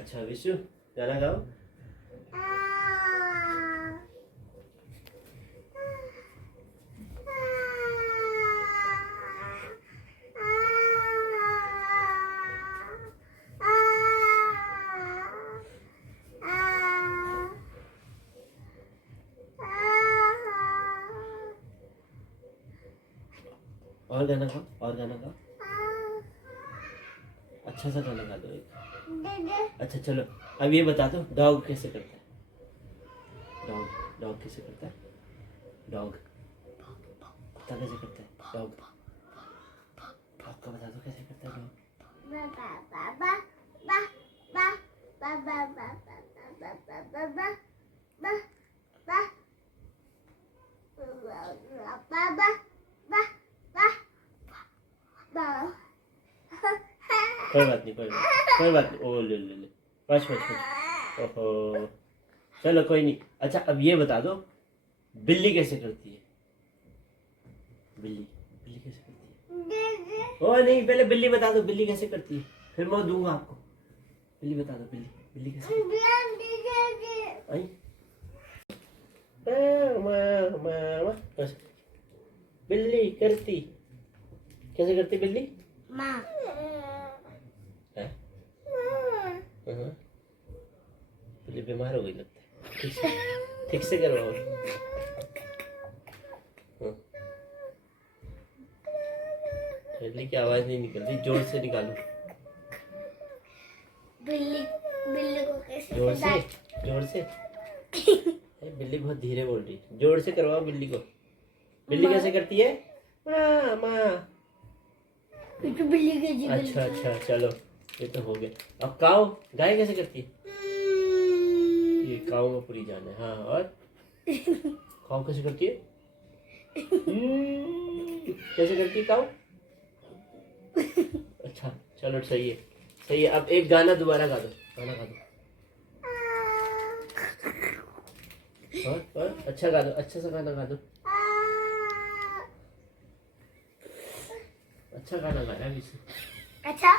अच्छा विशु गाना गाओ। और गाना गाओ, और गाना गाओ। अच्छा सा गाना गा दो एक। अच्छा चलो अब ये बता दो डॉग कैसे करता है। डॉग डॉग कैसे करता है। डॉग कुत्ता कैसे करता है। डॉग डॉग का बता दो कैसे करता है डॉग। कोई बात नहीं, कोई बात नहीं। ओ ले ले ले बस बस बस। ओहो चलो कोई नहीं। अच्छा अब ये बता दो बिल्ली कैसे करती है। बिल्ली बिल्ली कैसे करती है। ओ नहीं पहले बिल्ली बता दो बिल्ली कैसे करती है, फिर मैं दूंगा आपको। बिल्ली बता दो बिल्ली बिल्ली कैसे करती है। बस बिल्ली करती कैसे करती बिल्ली। माँ बिल्ली बीमार हो गई लगता है। ठीक से करवाओ। बिल्ली की आवाज नहीं निकल रही, जोर से निकालो। बिल्ली बिल्ली को कैसे जोर से जोर से। बिल्ली बहुत धीरे बोल रही है, जोर से करवाओ बिल्ली को। बिल्ली कैसे करती है। माँ माँ। तो बिल्ली के अच्छा अच्छा चलो ये तो हो गया। अब काऊ गाय कैसे करती है। ये काऊ में पूरी जान है। हाँ और काऊ कैसे करती है। कैसे करती है काऊ। अच्छा चलो सही है सही है। अब एक गाना दोबारा गा दो, गाना गा दो। और अच्छा गा दो, अच्छा सा गाना गा दो। अच्छा गाना गाया अभी से। अच्छा